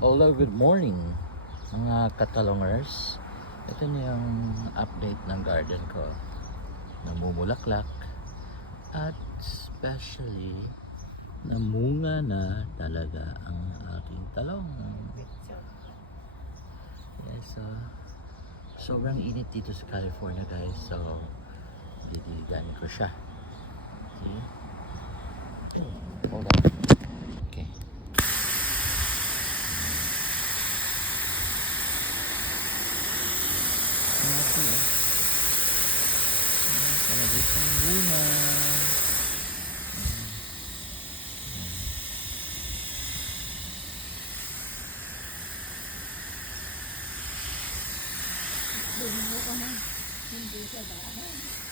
Hello, good morning mga katalongers. Ito na yung update ng garden ko. Namumulaklak at especially namunga na talaga ang aking talong. Yes, sobrang init dito sa California guys, so didiligan ko siya. See? Hold on. Okay. Talaga siyang bunga. Bumili ko na. Hindi siya daan.